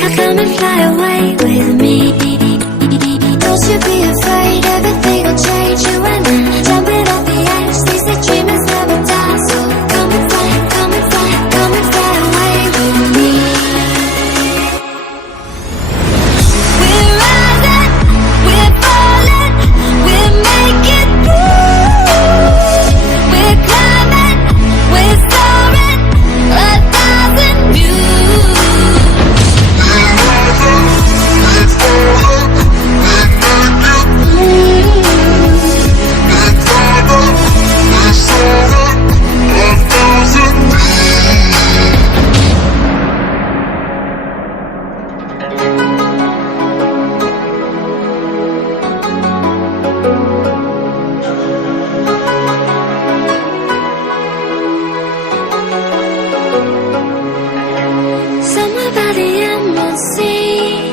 Come and fly away with me. Don't you be afraid, everything will change. You and I, jumping off the edge. They say dreamers never die, so come and fly, come and fly, come and fly away with me. We're rising, we're falling, we're making through. We're climbing, we're soaring, 1,000 views. Somewhere by the emerald sea,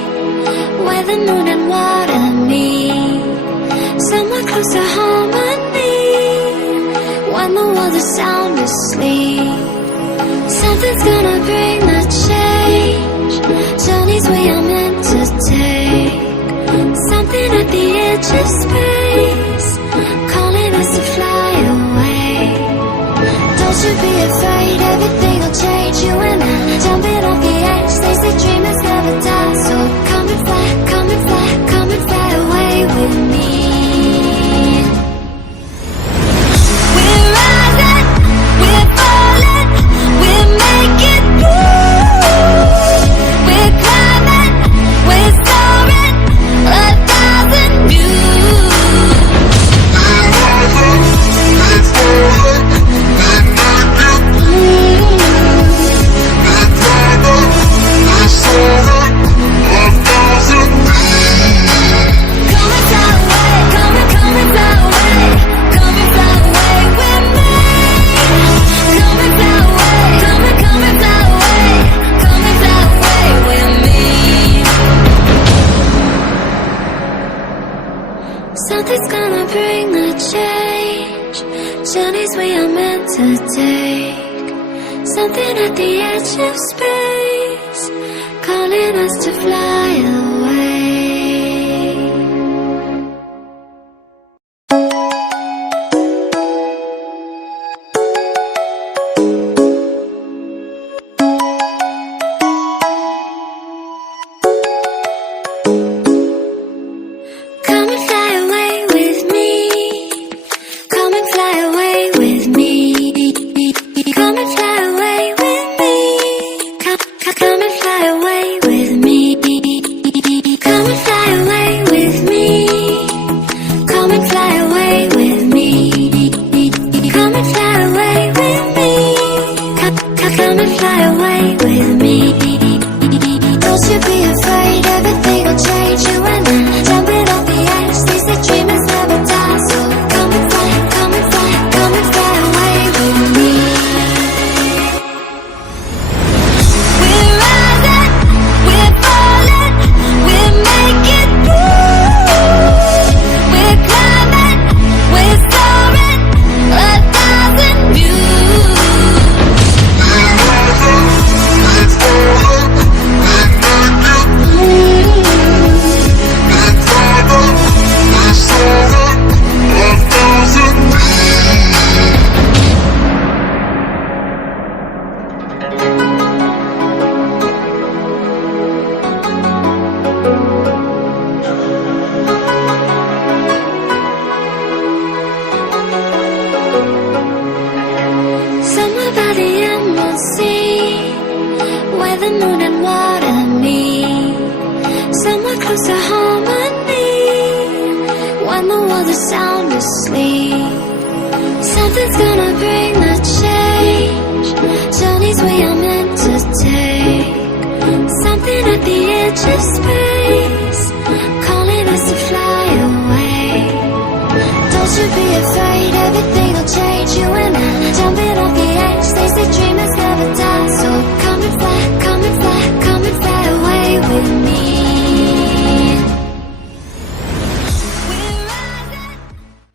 where the moon and water meet. Somewhere close to harmony, when the world is sound asleep. Something's gonna bring the change, journeys we are meant to take. Something at the edge of space, calling us to fly away. Don't you be afraid, everything will change. You and I, jumping off the edge. They say dreamers never die, so come and fly, come and fly, come and fly away with me. We're rising, we're falling, we're making through. We're climbing, we're soaring, 1,000 views. Something's gonna bring the change, journeys we are meant to take. Something at the edge of space, calling us to fly away. Come and fly away with me. Come and fly away with me. Come and fly away with me. Come and fly away with me. Come and fly away with me. Come and fly away with me. Come and fly away with me. Come and fly away with me. Don't you be afraid, everything will change. You and I, jumping off the edge. They say dreamers never die, so come and fly, come and fly, come and fly away with me. We're rising, we're falling, we're making through. We're climbing, we're soaring, 1,000 views. Somewhere by the emerald sea, where the moon and water meet. Somewhere close to harmony, when the world is sound asleep. Something's gonna bring the change, journeys we are meant to take. Something at the edge of space.